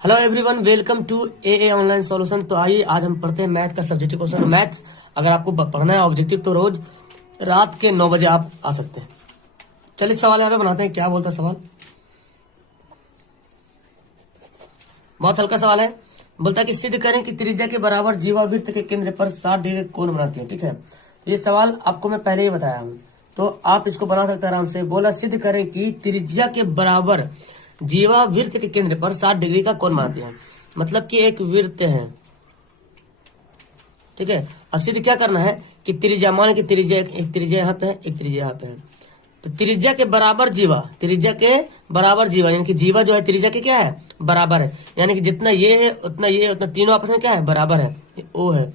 Hello everyone, welcome to a online solution. तो आइए आज हम पढ़ते हैं मैथ का सब्जेक्टिव क्वेश्चन। मैथ अगर आपको पढ़ना है ऑब्जेक्टिव तो रोज रात के 9 बजे आप आ सकते हैं। चलिए सवाल यहाँ पे बनाते हैं। क्या बोलता है सवाल? बहुत हल्का सवाल है। बोलता है कि सिद्ध करें कि त्रिज्या के बराबर जीवावृत्त के केंद्र पर 60 डिग्री कोण बनाती है। ठीक है, तो ये सवाल आपको मैं पहले ही बताया हूँ, तो आप इसको बना सकते हैं आराम से। बोला सिद्ध करें कि त्रिज्या के बराबर जीवावृत्त के केंद्र पर 60 डिग्री का कोण बनाती है। मतलब कि एक वृत्त है, ठीक है। और सिद्ध क्या करना है कि त्रिज्या, मान कि त्रिज्या एक त्रिज्या यहाँ पे है, एक त्रिज्या यहाँ पे है, तो त्रिज्या के बराबर जीवा, त्रिज्या के बराबर जीवा यानी कि जीवा जो है त्रिज्या के क्या है, बराबर है। यानी कि जितना ये है उतना ये है, उतना तीनों आपस में क्या है, बराबर है। ये ओ है,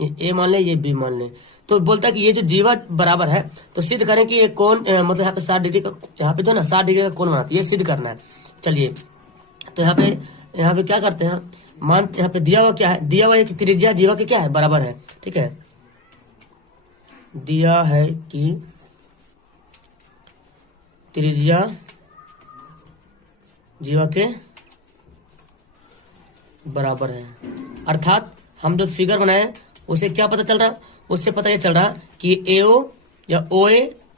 ये ए मान ले, ये बी मान ले। तो बोलता है कि ये जो जीवा बराबर है, तो सिद्ध करें कि ये कोण मतलब यहाँ पे 60 डिग्री का, यहाँ पे जो ना 60 डिग्री का कोण बनाती है, ये सिद्ध करना है। चलिए, तो यहाँ पे क्या करते हैं, मान यहाँ पे दिया हुआ क्या है, दिया हुआ है कि त्रिज्या जीवा के क्या है, बराबर है। ठीक है, दिया है कि त्रिज्या जीवा के बराबर है। अर्थात हम जो फिगर बनाए उसे क्या पता चल रहा, उससे पता ये चल रहा कि एओ या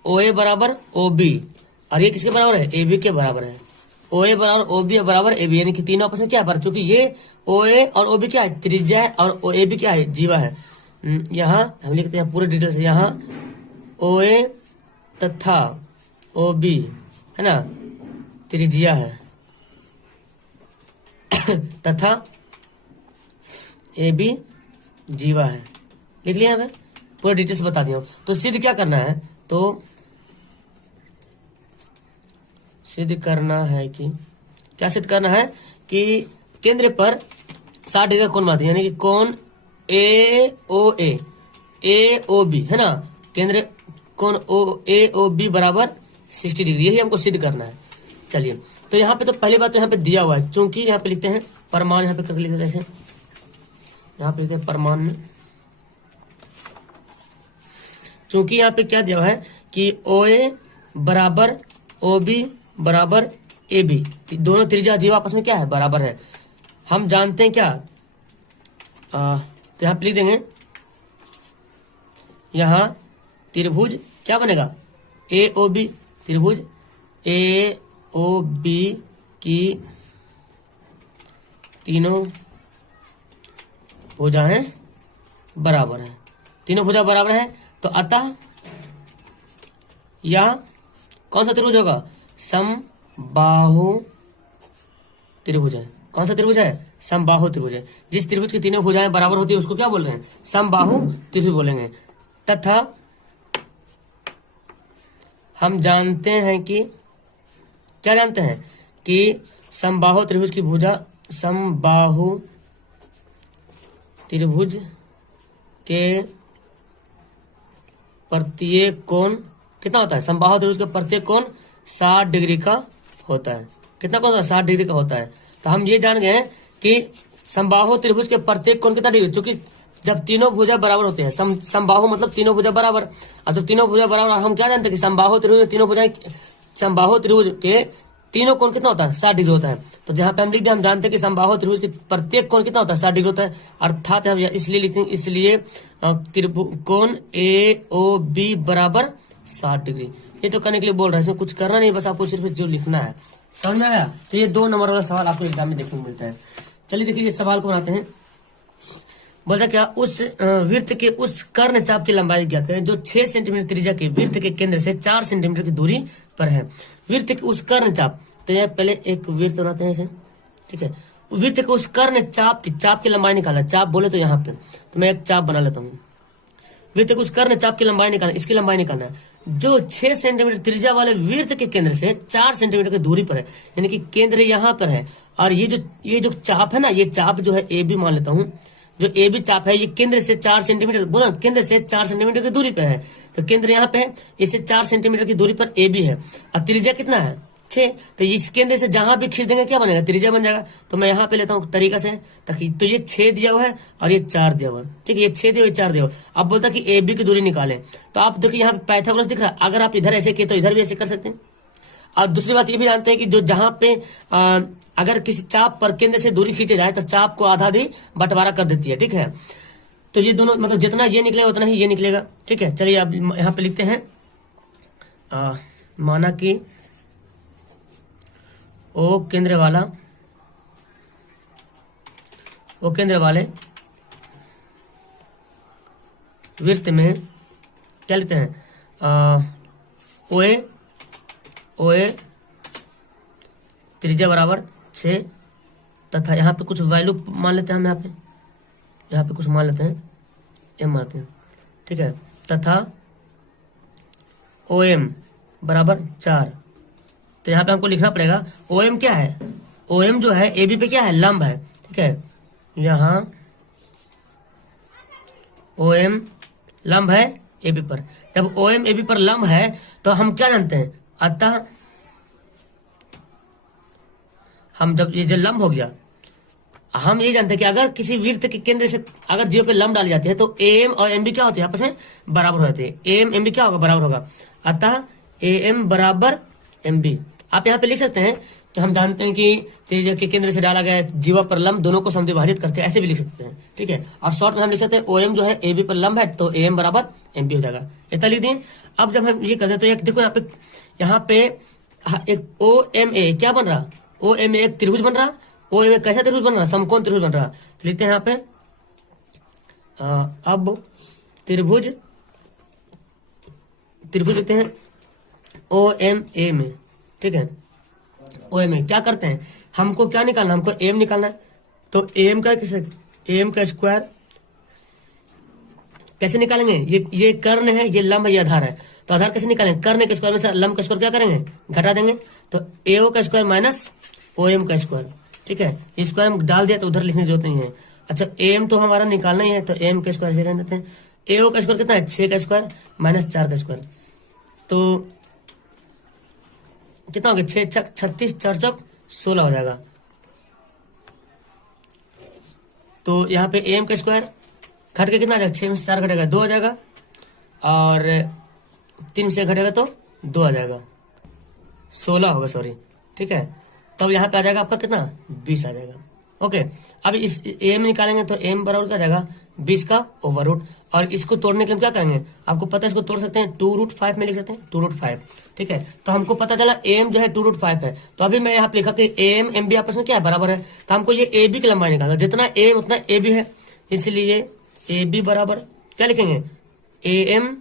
ओए बराबर ओ बी, और ये किसके बराबर है, ए बी के बराबर है। ओए बराबर ओ बी बराबर ए बी, यानी कि तीनों आपस में क्या है, चूंकि ये ओए और ओ बी क्या है, त्रिज्या है, और ए बी क्या है, जीवा है। यहाँ हम लिखते हैं पूरे डिटेल से, यहाँ ओए तथा ओ बी है ना त्रिज्या है तथा ए बी जीवा है। लिख लिया हमें, पूरा डिटेल्स बता दिया। तो सिद्ध क्या करना है, तो सिद्ध करना है कि क्या सिद्ध करना है कि केंद्र पर 60 डिग्री का कोण बनाती है, यानी कि कोण ए ओ बी है ना, केंद्र कोण ए ओ बी बराबर 60 डिग्री, यही हमको सिद्ध करना है। चलिए, तो यहाँ पे तो पहली बात तो यहाँ पे दिया हुआ है, चूंकि यहाँ पे लिखते हैं परमाण, यहाँ पे करके लिखते हैं ऐसे, यहाँ पे लिखते हैं परमाण में, चूंकि यहाँ पे क्या दिया हुआ है कि ओ ए बराबर ओ बी बराबर ए बी, दोनों त्रिज्या जीवा आपस में क्या है, बराबर है। हम जानते हैं क्या, तो यहाँ पे लिख देंगे, यहाँ त्रिभुज क्या बनेगा, ए ओ बी, त्रिभुज ए ओ बी की तीनों भुजाएं बराबर है, तीनों भुजा बराबर है। तो अतः यह कौन सा त्रिभुज होगा, समबाहु त्रिभुज है। कौन सा त्रिभुज है, समबाहु त्रिभुज है। जिस त्रिभुज की तीनों भुजाएं बराबर होती है उसको क्या बोल रहे हैं, समबाहु त्रिभुज बोलेंगे। तथा हम जानते हैं कि, क्या जानते हैं कि समबाहु त्रिभुज की भुजा, समबाहु त्रिभुज के प्रत्येक कोण कितना होता है, समबाहु त्रिभुज का प्रत्येक कोण 60 डिग्री का होता है। कितना कोण होता है, 60 डिग्री का होता है। तो हम ये जान गए हैं कि समबाहु त्रिभुज के प्रत्येक कोण कितना डिग्री, क्योंकि जब तीनों भुजा बराबर होते हैं, समबाहु मतलब तीनों भुजा बराबर, और जब तीनों भुजा बराबर, हम क्या जानते हैं कि समबाहु त्रिभुज तीनों भुजाएं, समबाहु त्रिभुज के तीनों कोण कितना होता है, 60 डिग्री होता है। तो जहां पे हम लिख दिया, हम जानते हैं कि समबाहु त्रिभुज के प्रत्येक कोण कितना होता है, 60 डिग्री होता है। अर्थात हम इसलिए लिखते हैं, इसलिए कोण ए ओ बी बराबर 60 डिग्री। ये तो करने के लिए बोल रहा है, इसमें कुछ करना नहीं, बस आपको सिर्फ जो लिखना है। समझ में आया? तो ये 2 नंबर वाला सवाल आपको एग्जाम में देखने को मिलता है। चलिए देखिए, इस सवाल को बनाते हैं। बोलता क्या, उस वृत्त के उस कर्ण चाप की लंबाई ज्ञात करें जो 6 सेंटीमीटर त्रिज्या के वृत्त के केंद्र से 4 सेंटीमीटर की दूरी पर है। वृत्त के उस कर्ण चाप, तो यह पहले एक वृत्त बनाते हैं ऐसे, ठीक है। वृत्त के उस कर्ण चाप की लंबाई निकालना, चाप बोले तो यहाँ पे, तो मैं एक चाप बना लेता हूँ। वृत्त के उस कर्ण चाप की लंबाई निकालना, इसकी लंबाई निकालना है जो 6 सेंटीमीटर त्रिज्या वाले वृत्त के केंद्र से 4 सेंटीमीटर की दूरी पर है, यानी कि केंद्र यहाँ पर है। और ये जो चाप है ना, ये चाप जो है ए बी मान लेता हूँ, जो ए बी चाप है ये केंद्र से 4 सेंटीमीटर, बोला केंद्र से 4 सेंटीमीटर की दूरी पर है। तो केंद्र यहाँ पे है, इससे 4 सेंटीमीटर की दूरी पर ए बी है, और त्रिज्या कितना है, 6। तो इस केंद्र से जहां भी खींच देंगे क्या बनेगा, त्रिज्या बन जाएगा। तो मैं यहाँ पे लेता हूँ तरीका से, ताकि तो ये 6 दिया हुआ है और ये 4 दिया हुआ है, ठीक है। ये 6 दिया हुआ, 4 दिया हुआ। अब बोलता कि ए बी की दूरी निकाले, तो आप देखिए यहाँ पे पाइथागोरस दिख रहा है, अगर आप इधर ऐसे किए तो इधर भी ऐसे कर सकते हैं। और दूसरी बात ये भी जानते हैं कि जो जहां पे अगर किसी चाप पर केंद्र से दूरी खींचे जाए तो चाप को आधा आधी बंटवारा कर देती है, ठीक है। तो ये दोनों मतलब जितना ये निकलेगा उतना ही ये निकलेगा, ठीक है। चलिए अब यहाँ पे लिखते हैं माना कि ओ केंद्र वाले वृत्त में क्या लिखते हैं, ओए त्रिज्या बराबर 6 तथा यहाँ पे कुछ वैल्यू मान लेते हैं हम, यहाँ पे कुछ मान लेते हैं, एम मानते हैं, ठीक है। तथा ओ एम बराबर 4। तो यहाँ पे हमको लिखना पड़ेगा ओ एम क्या है, ओ एम जो है ए बी पे क्या है, लंब है, ठीक है। यहाँ ओ एम लंब है ए बी पर। जब ओ एम ए बी पर लंब है तो हम क्या जानते हैं, अतः हम जब ये जो लंब हो गया, हम ये जानते हैं कि अगर किसी वृत्त के केंद्र से अगर जीरो पे लंब डाली जाती है तो ए एम और एम बी क्या होते हैं, आपस में बराबर हो जाते हैं। ए एम एम बी क्या होगा, बराबर होगा। अतः ए एम बराबर एम बी। आप यहाँ पे लिख सकते हैं कि हम जानते हैं कि त्रिज्या के केंद्र से डाला गया जीवा पर लंब दोनों को समद्विभाजित करते हैं, ऐसे भी लिख सकते हैं, ठीक है। और शॉर्ट में हम लिख सकते हैं ओ एम जो है ए बी पर लंब है तो ए एम बराबर एम बी हो जाएगा, इतना लिख दें। अब जब हम ये करते हैं तो एक देखो यहाँ पे एक ओ एम ए क्या बन रहा, ओ एम ए एक त्रिभुज बन रहा। ओ एम ए कैसा त्रिभुज बन रहा, समकोण त्रिभुज बन रहा। तो लिखते हैं यहाँ पे अब त्रिभुज लिखते हैं ओ एम ए में, ठीक है। ओ एम ए क्या करते हैं, हमको क्या निकालना, हमको एम निकालना है। तो एम का कैसे, एम का स्क्वायर कैसे निकालेंगे, ये कर्ण है, ये लंब है, ये आधार है। तो आधार कैसे निकालेंगे, कर्ण के स्क्वायर में से लंब का स्क्वायर क्या करेंगे, घटा देंगे। तो ए ओ का स्क्वायर माइनस ओ एम का स्क्वायर, ठीक है। स्क्वायर हम डाल दिया तो उधर लिखने की जरूरत नहीं है। अच्छा एम तो हमारा निकालना ही है तो एम का स्क्वायर से रहने देते हैं। ए ओ का स्क्वायर कितना है, 6 का स्क्वायर माइनस 4 का स्क्वायर, तो कितना हो गया, 6 छक 36 4 चौक 16 हो जाएगा। तो यहाँ पे एम का स्क्वायर घट के कितना आ जाएगा, 6 में से 4 घटेगा 2 हो जाएगा, और 3 से घटेगा तो 2 आ जाएगा, 16 होगा, सॉरी, ठीक है। तब यहाँ पे आ जाएगा आपका कितना, 20 आ जाएगा। ओके, अब इस एम निकालेंगे तो एम बराबर क्या जाएगा, 20 का ओवर रूट। और इसको तोड़ने के लिए क्या करेंगे, आपको पता है इसको तोड़ सकते हैं 2√5 में लिख सकते हैं, 2√5, ठीक है। तो हमको पता चला एम जो है 2√5 है। तो अभी मैं यहाँ पे लिखा कि एम एम बी आपस में क्या है, बराबर है। तो हमको ये ए बी की लंबाई निकालना, जितना एम उतना ए बी है, इसलिए ए बी बराबर क्या लिखेंगे, a m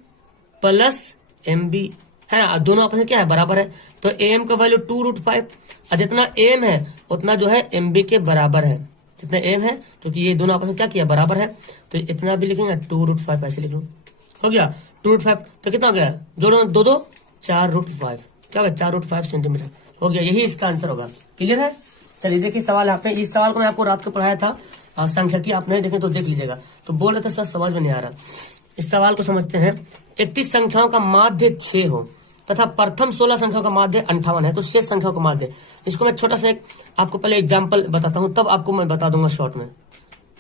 plus m b है ना, दोनों आपस में क्या है, बराबर है। तो एम का वैल्यू 2√5 और जितना एम है उतना जो है एम बी के बराबर है, जितना एम है, क्योंकि ये दोनों आपस में क्या किया, बराबर है। तो इतना भी लिखेंगे 2√5, ऐसे लिख लो, हो गया 2√5। तो कितना हो गया, जोड़ो 2 4√5, क्या होगा 4√5 सेंटीमीटर हो गया, यही इसका आंसर होगा। क्लियर है। चलिए देखिए सवाल आपने, इस सवाल को मैं आपको रात को पढ़ाया था, संख्या की आप नहीं देखें तो देख लीजिएगा। तो बोल रहे थे सर समझ में नहीं आ रहा, इस सवाल को समझते हैं। 31 संख्याओं का माध्य 6 हो तथा प्रथम 16 संख्याओं का माध्य 58 है तो शेष संख्याओं का माध्य। इसको मैं छोटा सा एक आपको पहले एग्जाम्पल बताता हूं, तब आपको मैं बता दूंगा शॉर्ट में।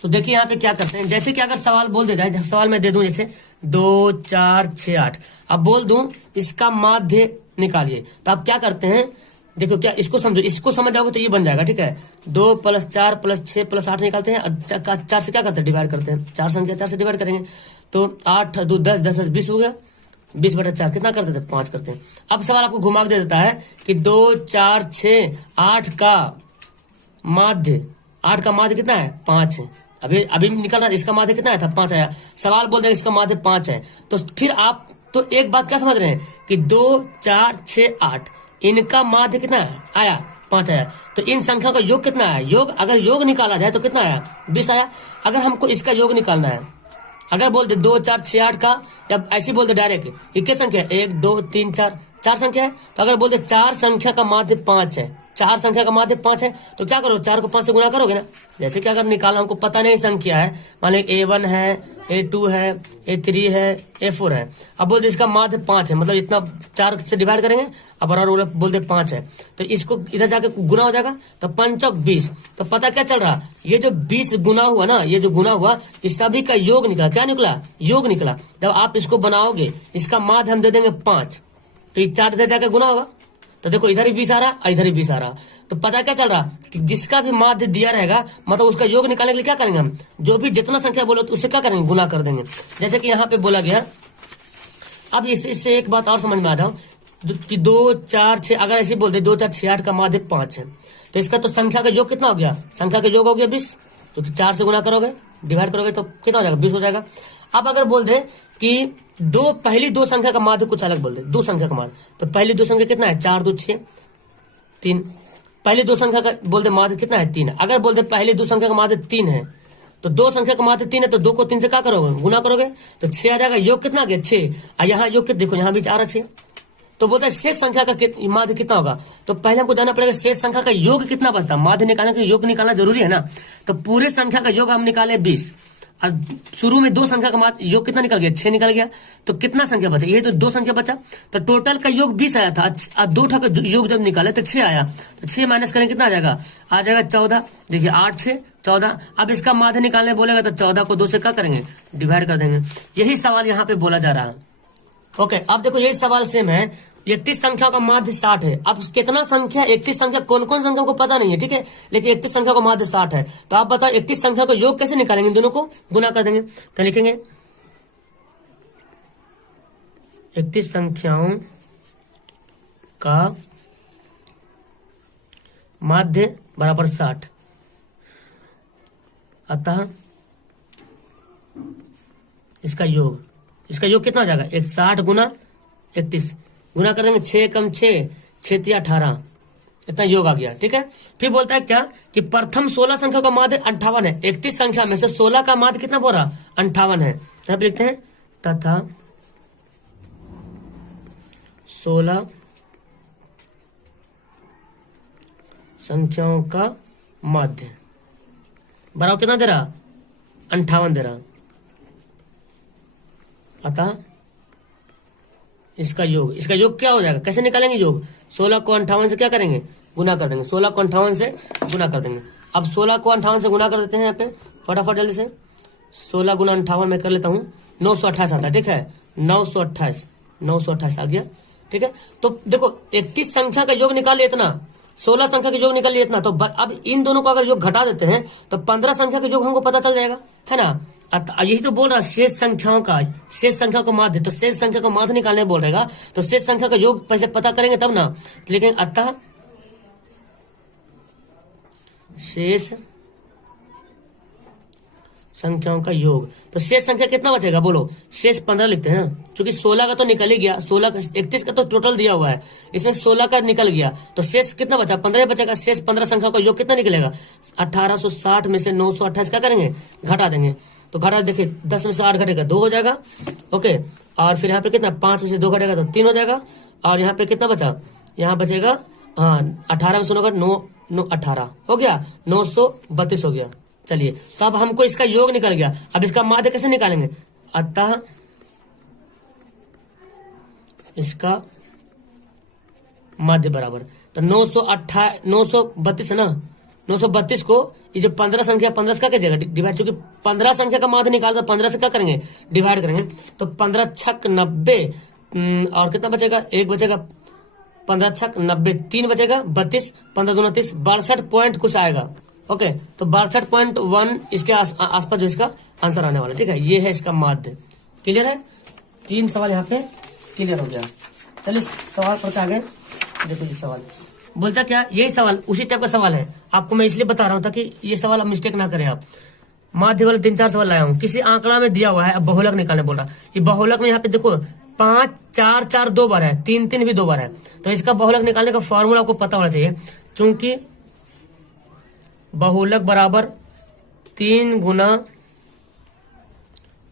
तो देखिए यहाँ पे क्या करते हैं, जैसे कि अगर सवाल बोल देता है, सवाल मैं दे दूं जैसे 2 4 6 8, अब बोल दूं इसका माध्य निकालिए, तो आप क्या करते हैं, देखो क्या, इसको समझो, इसको समझ जाओगे तो ये बन जाएगा, ठीक है। 2 + 4 + 6 + 8 निकालते हैं, 4 से क्या करते हैं, डिवाइड करते हैं, 4 संख्या 4 से डिवाइड करेंगे तो 8 2 10 10 20 हो गया, 20/4 कितना कर देते हैं, 5 करते हैं। अब सवाल आपको घुमा के दे देता है कि 2 4 6 8 का माध्य, 8 का माध्य कितना है, 5 है। अभी निकल रहा, इसका माध्य कितना आया था, 5 आया। सवाल बोल देगा इसका माध्य 5 है, तो फिर आप तो एक बात क्या समझ रहे हैं कि 2 4 6 8 इनका माध्य कितना आया, 5 आया। तो इन संख्या का योग कितना आया, योग अगर योग निकाला जाए तो कितना आया, 20 आया। अगर हमको इसका योग निकालना है, अगर बोल दे 2 4 6 8 का, या ऐसी बोल दे डायरेक्ट, ये क्या संख्या है, 1 2 3 4 संख्या है। तो अगर बोल दे 4 संख्या का माध्य 5 है, 4 संख्या का माध्य 5 है, तो क्या करो, 4 को 5 से गुणा करोगे ना। जैसे कि अगर निकालना हमको पता नहीं संख्या है, मान ली A1 है, A2 है, A3 है, A4 है, अब बोल दे इसका माध्य 5 है, मतलब इतना 4 से डिवाइड करेंगे, अब बराबर बोल दे 5 है, तो इसको इधर जाके गुना हो जाएगा, तो 5 × 20। तो पता क्या चल रहा, ये जो 20 गुना हुआ ना, ये जो गुना हुआ, इस सभी का योग निकला, क्या निकला, योग निकला। जब आप इसको बनाओगे, इसका माध्य हम दे देंगे 5, तो ये 4 इधर जाकर गुना होगा, तो देखो इधर भी 20 आ रहा और इधर भी 20 आ रहा। तो पता क्या चल रहा कि जिसका भी माध्य दिया रहेगा मतलब उसका योग निकालने के लिए क्या करेंगे हम, जो भी जितना संख्या बोलो तो उससे क्या करेंगे, गुना कर देंगे। जैसे कि यहाँ पे बोला गया, अब इससे एक बात और समझ में आ जाओ कि 2 4 6, अगर ऐसे बोलते 2 4 6 8 का माध्य 5 है, तो इसका तो संख्या का योग कितना हो गया, संख्या का योग हो गया 20। तो 4 से गुना करोगे, डिवाइड करोगे तो कितना हो जाएगा, 20 हो जाएगा। अब अगर बोल दे कि पहली दो संख्या का माध्य कुछ अलग बोल दे, दो संख्या का माध्य, तो पहली दो संख्या कितना है, 4 2 6 3। पहली दो संख्या का बोल दे माध्य कितना है, 3। अगर बोल दे पहली दो संख्या का माध्य 3 है, तो दो संख्या का माध्य 3 है, तो 2 को 3 से क्या करोगे, गुना करोगे, तो 6 आ जाएगा। योग कितना आ गया, 6। और यहाँ योग कितना, देखो यहाँ भी आ रहा 6। तो बोलता है शेष संख्या का माध्य कितना होगा। तो पहले हमको जानना पड़ेगा शेष संख्या का योग कितना बचता है। माध्य निकालने के योग निकालना जरूरी है ना। तो पूरे संख्या का योग हम निकाले 20, और शुरू में दो संख्या का माध्य योग कितना निकल गया, 6 निकल गया। तो कितना संख्या बचा, ये तो 2 संख्या बचा। तो टोटल का योग 20 आया था, और 2 का योग जब निकाले तो 6 आया। तो 6 माइनस करें कितना आ जाएगा, 14। देखिए 8 6 14। अब इसका माध्य निकालने बोलेगा तो 14 को 2 से क्या करेंगे, डिवाइड कर देंगे। यही सवाल यहाँ पे बोला जा रहा है। ओके, अब देखो यही सवाल सेम है। 31 संख्या का माध्य 60 है। अब कितना संख्या, 31 संख्या कौन कौन संख्या को पता नहीं है, ठीक है, लेकिन 31 संख्या का माध्य 60 है। तो आप बताओ 31 संख्या का योग कैसे निकालेंगे, दोनों को गुना कर देंगे। तो लिखेंगे 31 संख्याओं का माध्य बराबर 60, अतः इसका योग कितना हो जाएगा, 60 गुना 31, गुना कर देंगे 6 कम 6 6 18, इतना योग आ गया, ठीक है। फिर बोलता है क्या कि प्रथम 16 संख्या का माध्य 58 है। 31 संख्या में से 16 का माध्य कितना बोल रहा, 58 है। यहाँ पे लिखते हैं तथा 16 संख्याओं का माध्य बराबर कितना दे रहा, 58 दे रहा, अतः इसका योग क्या हो जाएगा, कैसे निकालेंगे योग, 16 को 58 से क्या करेंगे, गुना कर देंगे। 16 को 58 से गुना कर देंगे। अब 16 को 58 से गुना कर देते हैं यहाँ पे फटाफट जल्दी से। 16 गुना 58 में कर लेता हूँ, 928 आता है, ठीक है, 928 आ गया, ठीक है। तो देखो 31 संख्या का योग निकाल लिया इतना, 16 संख्या का योग निकाल लिया इतना। तो अब इन दोनों को अगर योग घटा देते हैं तो 15 संख्या का योग हमको पता चल जाएगा, है ना। यही तो बोल रहा शेष संख्याओं का, शेष संख्या को माध्य, तो शेष संख्या को माध्य निकालने बोल रहेगा, तो शेष संख्या का योग पहले पता करेंगे तब ना। लेकिन अतः शेष संख्याओं का योग, तो शेष संख्या कितना बचेगा बोलो, शेष 15 लिखते हैं ना, क्योंकि 16 का तो निकल ही गया, 16 का 31 का तो टोटल दिया हुआ है, इसमें 16 का निकल गया, तो शेष कितना बचा, 15 बचेगा। शेष 15 संख्या का योग कितना निकलेगा, 1860 में से 928 क्या करेंगे, घटा देंगे। तो घटा देखिए 10 में से 8 घटेगा 2 हो जाएगा, ओके। और फिर यहाँ पे कितना, 5 में से 2 घटेगा तो 3 हो जाएगा। और यहाँ पे कितना बचा, यहाँ बचेगा, हाँ 18 में से 9 18 हो गया, 932 हो गया। चलिए, तो अब हमको इसका योग निकल गया। अब इसका माध्य कैसे निकालेंगे, अतः इसका माध्य बराबर, तो 932 है ना, 932 को ये जो 15 संख्या 15 से क्या कीजिएगा डिवाइड, क्योंकि 15 संख्या का माध्य निकाल तो 15 से क्या करेंगे, डिवाइड करेंगे। तो 15 छक 90, और कितना बचेगा, 1 बचेगा, 15 छक 90, 3 बचेगा 32, 15 दूना 30, 62 पॉइंट कुछ आएगा, ओके। तो 62.1 इसके आसपास जो इसका आंसर आने वाला, ठीक है। ये है इसका माध्य। क्लियर है, 3 सवाल यहाँ पे क्लियर हो गया। चलिए सवाल पढ़ते आगे। देखो ये सवाल बोलता क्या, यही सवाल उसी टाइप का सवाल है, आपको मैं इसलिए बता रहा हूँ ताकि ये सवाल आप मिस्टेक ना करें आप। माध्य वाले 3-4 सवाल लाया हूँ। किसी आंकड़ा में दिया हुआ है, अब बहुलक निकालने बोल रहा है। ये बहुलक में यहाँ पे देखो 5 4 4 2 बार है, 3 3 भी 2 बार है। तो इसका बहुलक निकालने का फॉर्मूला आपको पता होना चाहिए, चूंकि बहुलक बराबर 3 गुना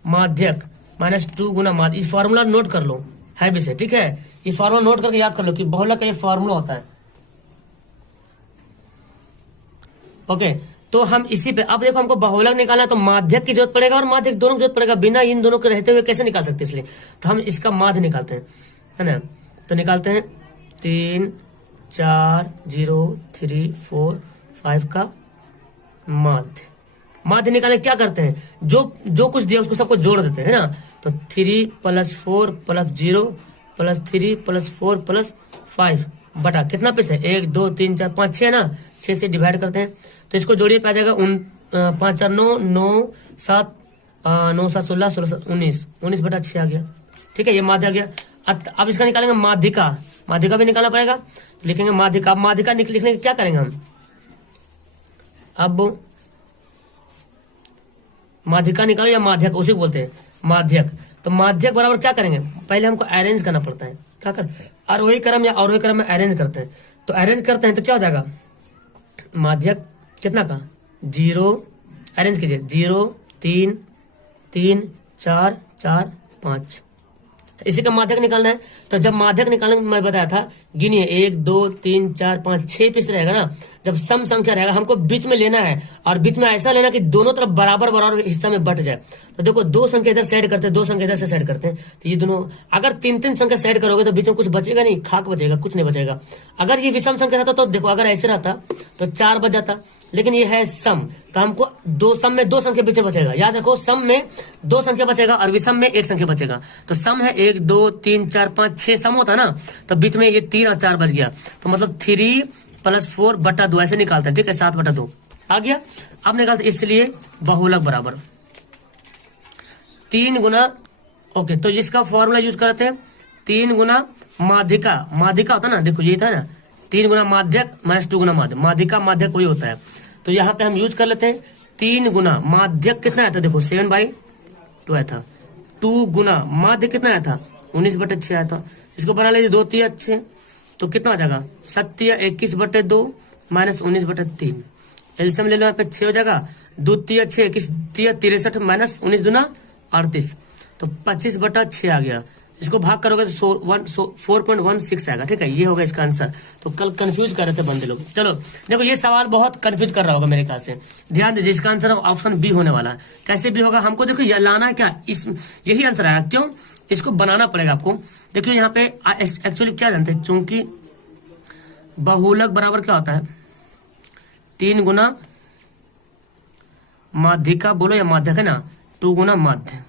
माध्यक माइनस 2 गुना माध्य। इस फॉर्मूला नोट कर लो, है भी से, ठीक है। ये फॉर्मूला नोट करके याद कर लो कि बहुलक का ये फॉर्मूला होता है, ओके। तो हम इसी पे, अब देखो हमको बहुलक निकालना है तो माध्यक की जरूरत पड़ेगा और माध्यक दोनों की जरूरत पड़ेगा, बिना इन दोनों के रहते हुए कैसे निकाल सकते, इसलिए तो हम इसका माध्य निकालते हैं, है ना। तो निकालते हैं 3 4 0 3 4 5 का माध्य निकालने क्या करते हैं, जो कुछ दिया उसको सबको जोड़ देते हैं, है ना। तो 3 + 4 + 0 + 3 + 4 + 5 बटा कितना पीस है, 1 2 3 4 5 6 ना, 6 से डिवाइड करते हैं तो इसको जोड़िए पे आ जाएगा 5 4 9 9 7 9 7 16 16 7 19 19 बटा 6 आ गया। ठीक है, ये माध्य आ गया। अब इसका निकालेंगे माध्यिका, माध्यिका भी निकालना पड़ेगा, लिखेंगे माध्यिका। अब माध्यिका लिखने के क्या करेंगे हम, अब माध्यिका निकालो या माध्यक उसी को बोलते हैं माध्यक। तो माध्यक बराबर क्या करेंगे, पहले हमको अरेंज करना पड़ता है, क्या कर आरोही क्रम या अवरोही क्रम में अरेंज करते हैं। तो अरेंज करते हैं तो क्या हो जाएगा, माध्यक कितना का 0, अरेंज कीजिए 0 3 3 4 4 5, इसी का माध्यक निकालना है। तो जब माध्यक निकालने में मैं बताया था, गिनिए 1 2 3 4 5 6 पीस रहेगा ना, जब सम संख्या रहेगा हमको बीच में लेना है, और बीच में ऐसा लेना कि दोनों तरफ बराबर बराबर हिस्सा में बट जाए। तो देखो 2 संख्या इधर साइड करते हैं, 2 संख्या इधर से साइड करते हैं, तो ये दोनों अगर 3 संख्या साइड करोगे तो बीच में कुछ बचेगा नहीं, खाक बचेगा, कुछ नहीं बचेगा। अगर ये विषम संख्या रहता तो देखो अगर ऐसे रहता तो 4 बच जाता, लेकिन ये है सम, तो हमको सम में 2 संख्या बीच में बचेगा। याद रखो सम में 2 संख्या बचेगा और विषम में 1 संख्या बचेगा। तो सम है 1 2 3 4 5 6 सम होता है ना, तो बीच में ये 3 और 4 बच गया, तो मतलब 3 + 4 बटा 2 ऐसे निकालते हैं। ठीक है, 7 बटा 2 आ गया। अब निकालते, इसलिए बहुलक बराबर 3 गुना, ओके, तो इसका फॉर्मूला यूज करते हैं 3 गुना माध्यिका, माध्यिका होता है ना, देखो ये था ना 3 गुना माध्यक माइनस 2 गुना माध्यक, माध्यिका माध्यक वही होता है। तो यहाँ पे हम यूज कर लेते हैं 3 गुना माध्यक कितना आया था, देखो 7/2 आया था, 2 गुना माध्य कितना आया था 19/6 आया था। इसको बना लीजिए 2 3 6, तो कितना आ जाएगा 7 21/2 माइनस 19/3, एलसीएम ले लो, यहाँ पे 6 हो जाएगा, 2 3 6 21 3 63 माइनस 19 दूना 38, तो 25/6 आ गया। इसको भाग करोगे तो 4.16 आएगा। ठीक है, ये होगा इसका आंसर। तो कल कंफ्यूज कर रहे थे बंदे लोग। चलो देखो ये सवाल बहुत कंफ्यूज कर रहा होगा मेरे ख्याल से, ध्यान दीजिए, इसका आंसर ऑप्शन बी होने वाला है। कैसे भी होगा हमको, देखो ये लाना क्या, इस यही आंसर आया, क्यों, इसको बनाना पड़ेगा आपको। देखिए यहाँ पे एक्चुअली क्या जानते हैं, चूंकि बहुलक बराबर क्या होता है 3 गुना माध्यिका, बोलो या माध्यक है ना, 2 गुना माध्य,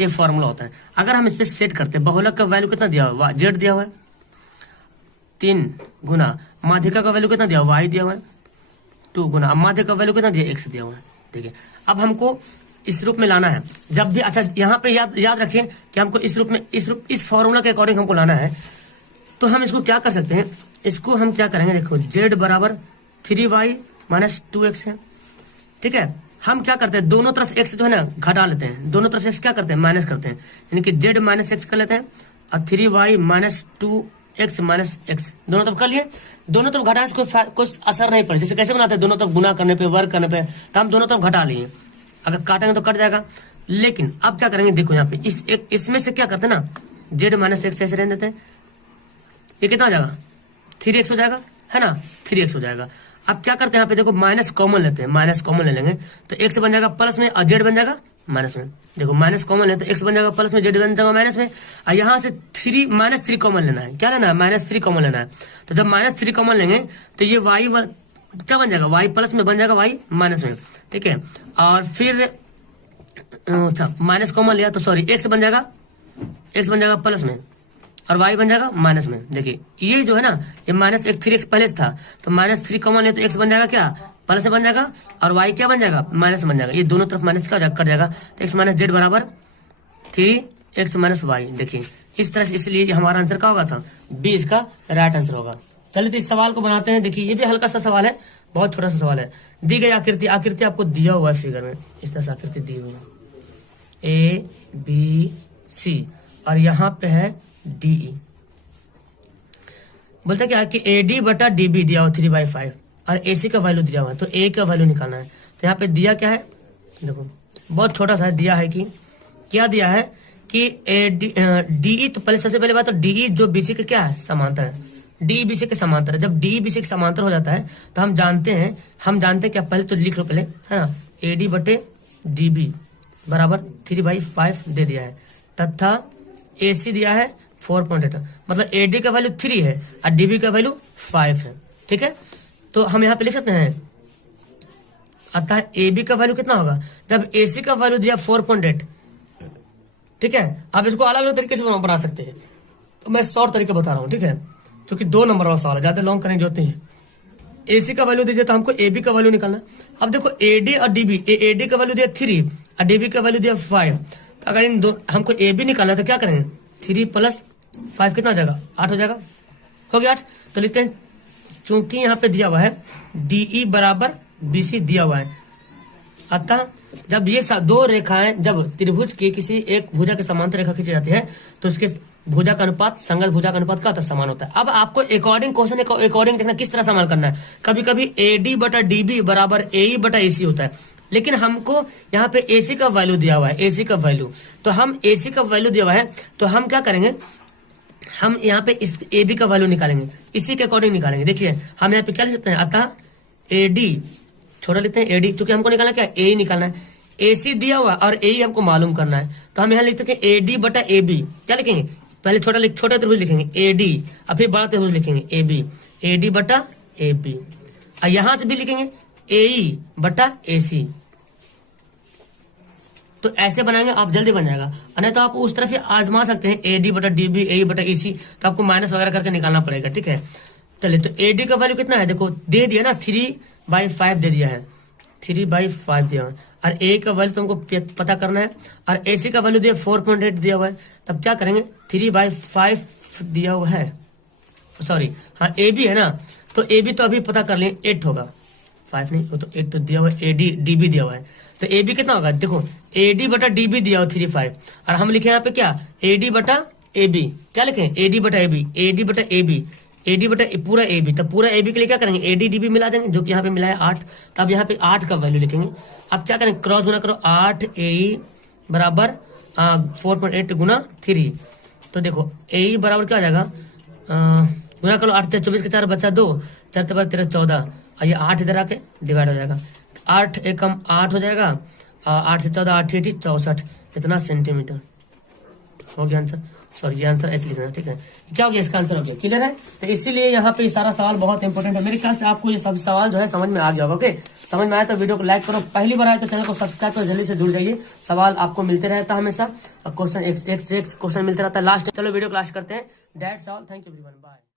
ये फॉर्मूला होता है। अगर हम इस पे सेट करते हैं, बहुलक का वैल्यू कितना दिया हुआ है, जेड दिया हुआ है, 3 गुना माध्यिका का वैल्यू कितना दिया हुआ, वाई दिया हुआ है, 2 गुना माध्य का वैल्यू कितना दिया, एक्स दिया हुआ है। देखिए अब हमको इस रूप में लाना है, जब भी, अच्छा यहाँ पे याद रखिए कि हमको इस रूप में, इस फॉर्मूला के अकॉर्डिंग हमको लाना है। तो हम इसको क्या कर सकते हैं, इसको हम क्या करेंगे, देखो जेड बराबर 3y माइनस 2x है। ठीक है, हम क्या करते हैं, दोनों तरफ x जो है ना घटा लेते हैं, दोनों तरफ x क्या करते हैं, माइनस करते हैं, यानी कि z माइनस x कर लेते हैं, और 3y minus 2x minus x दोनों तरफ कर लिए। दोनों तरफ घटाने से कुछ असर नहीं पड़े, जैसे कैसे बनाते हैं, दोनों तरफ गुना करने पे, वर्ग करने पे, तो हम दोनों तरफ घटा लिए, अगर काटेंगे तो कट जाएगा। लेकिन अब क्या करेंगे, देखो यहाँ पे इसमें से क्या करते हैं ना, z माइनस x ऐसे रहने देते हैं, ये कितना हो जाएगा 3x हो जाएगा, है ना, 3x हो जाएगा। अब क्या करते हैं, यहाँ पे देखो माइनस कॉमन लेते हैं, माइनस कॉमन ले लेंगे तो x बन जाएगा प्लस में और z बन जाएगा माइनस में। देखो माइनस कॉमन लेते हैं, x बन जाएगा प्लस में, z बन जाएगा माइनस में, और यहाँ से -3 कॉमन लेना है। क्या लेना है, -3 कॉमन लेना है। तो जब -3 कॉमन लेंगे तो ये y क्या बन जाएगा, y प्लस में बन जाएगा y माइनस में। ठीक है, और फिर अच्छा माइनस कॉमन लिया तो सॉरी x बन जाएगा प्लस में और y बन जाएगा माइनस में। देखिए ये जो है ना, ये -3x पहले से था, तो -3 कॉमन ले तो x बन जाएगा क्या, प्लस में बन जाएगा, और y क्या बन जाएगा, माइनस बन जाएगा। ये दोनों तरफ माइनस का कट जाएगा, तो x माइनस जेड बराबर 3x माइनस y। देखिए इस तरह से, इसलिए हमारा आंसर क्या होगा था, बी इसका राइट आंसर होगा। चलिए तो इस सवाल को बनाते हैं। देखिए ये भी हल्का सा सवाल है, बहुत छोटा सा सवाल है। दी गई आकृति आपको दिया हुआ है फिगर में, इस तरह से आकृति दी हुई है ABC, और यहाँ पे है DE। बोलता क्या है कि AD बटा DB दिया हुआ 3/5 और AC का वैल्यू दिया हुआ है, तो A का वैल्यू निकालना है। तो यहाँ पे दिया क्या है, देखो बहुत छोटा सा दिया है कि क्या दिया है कि DE, तो पहले सबसे पहले बात तो DE जो BC के क्या है, समांतर है, DE BC के समांतर है। जब DE BC के समांतर हो जाता है तो हम जानते हैं क्या, पहले तो लिख लो पहले, है ना, AD बटे DB बराबर 3/5 दे दिया है, तथा AC दिया है 4.8, मतलब AD का वैल्यू 3 है और DB का वैल्यू 5 है। ठीक है, तो हम यहाँ पे लिख सकते हैं, अतः AB का वैल्यू कितना होगा, जब AC का वैल्यू दिया 4.8। ठीक है, आप इसको अलग अलग तरीके से बना सकते हैं, तो मैं शॉर्ट तरीके बता रहा हूँ। ठीक है, क्योंकि 2 नंबर वाला सवाल है, ज्यादा लॉन्ग करने की जरूरत नहीं है। AC का वैल्यू दीजिए तो हमको AB का वैल्यू निकालना है। अब देखो AD और DB, AD का वैल्यू दिया 3 और DB का वैल्यू दिया 5। तो अगर इन दो हमको AB निकालना है तो क्या करेंगे, 3 + 5 कितना हो जाएगा, 8 हो जाएगा। हो गया 8। तो लिखते हैं चूंकि यहाँ पे दिया हुआ है DE बराबर BC दिया हुआ है, अतः जब ये दो रेखाएं जब त्रिभुज की किसी एक भुजा के समांतर रेखा खींची जाती है तो उसके भुजा का अनुपात संगत भुजा का अनुपात क्या होता है, समान होता है। अब आपको अकॉर्डिंग क्वेश्चन अकॉर्डिंग देखना किस तरह समान करना है। कभी कभी AD बटा DB बराबर AE बटा AC होता है, लेकिन हमको यहाँ पे AC का वैल्यू दिया हुआ है, AC का वैल्यू, तो हम AC का वैल्यू दिया हुआ है तो हम क्या करेंगे, हम यहाँ पे इस AB का वैल्यू निकालेंगे, इसी के अकॉर्डिंग निकालेंगे। देखिए हम यहाँ पे क्या लिख सकते हैं, अतः AD छोटा लिखते हैं AD, क्योंकि हमको निकालना क्या है, AE निकालना है। AC दिया हुआ और AE हमको मालूम करना है, तो हम यहाँ लिखते हैं AD बटा AB। क्या लिखेंगे, पहले छोटा त्रिभुज लिखेंगे AD और फिर बड़ा त्रिभुज लिखेंगे AB, AD बटा AB। और यहां से भी लिखेंगे AE बटा AC। तो ऐसे बनाएंगे आप जल्दी बन जाएगा, नहीं तो आप उस तरफ से आजमा सकते हैं AD बटा DB AE बटा EC, तो आपको माइनस वगैरह करके निकालना पड़ेगा। ठीक है, चलिए तो AD का वैल्यू कितना है, देखो दे दिया ना 3/5 दे दिया है, 3/5 दिया है। और A का वैल्यू तुमको पता करना है और AC का वैल्यू दिया 4.8 दिया हुआ है। तब क्या करेंगे, 3/5 दिया हुआ है, सॉरी हाँ AB है ना, तो AB तो अभी पता कर लें 8 होगा, 5 नहीं, वो तो 8 तो दिया हुआ है। AD DB दिया हुआ है तो AB कितना होगा, देखो AD बटा DB दिया हुआ 3/5 और हम लिखे यहाँ पे क्या, AD बटा AB। क्या लिखें, AD बटा AB, AD बटा AB, AD बटा पूरा AB। तब पूरा AB के लिए क्या करेंगे, AD DB मिला देंगे, जो कि यहाँ पे मिला है 8। तब यहाँ पे 8 का वैल्यू लिखेंगे। अब क्या करेंगे, क्रॉस गुना करो, 8 AE बराबर 4.8 गुना 3। तो देखो AE बराबर क्या हो जाएगा, गुना करो 8 × 24 के 4 बचा 2, 4 × 13 14, और ये 8 इधर आके डिवाइड हो जाएगा, 8 एकम 8 हो जाएगा, 8 से 14 8 × 64, इतना सेंटीमीटर हो गया आंसर। सॉरी ये आंसर ऐसे लिखना है। ठीक है, क्या हो गया, इसका आंसर हो गया, क्लियर है। तो इसीलिए यहाँ पे सारा सवाल बहुत इंपॉर्टेंट है। मेरे ख्याल से आपको ये सब सवाल जो है समझ में आ गया होगा। ओके, समझ में आया तो वीडियो को लाइक करो, पहली बार आए तो चैनल को सब्सक्राइब करो, जल्दी से जुड़ जाइए। सवाल आपको मिलते रहता है हमेशा, क्वेश्चन एक से एक क्वेश्चन मिलते रहता है। लास्ट चलो वीडियो को लास्ट करते हैं। That's all, thank you everyone, bye.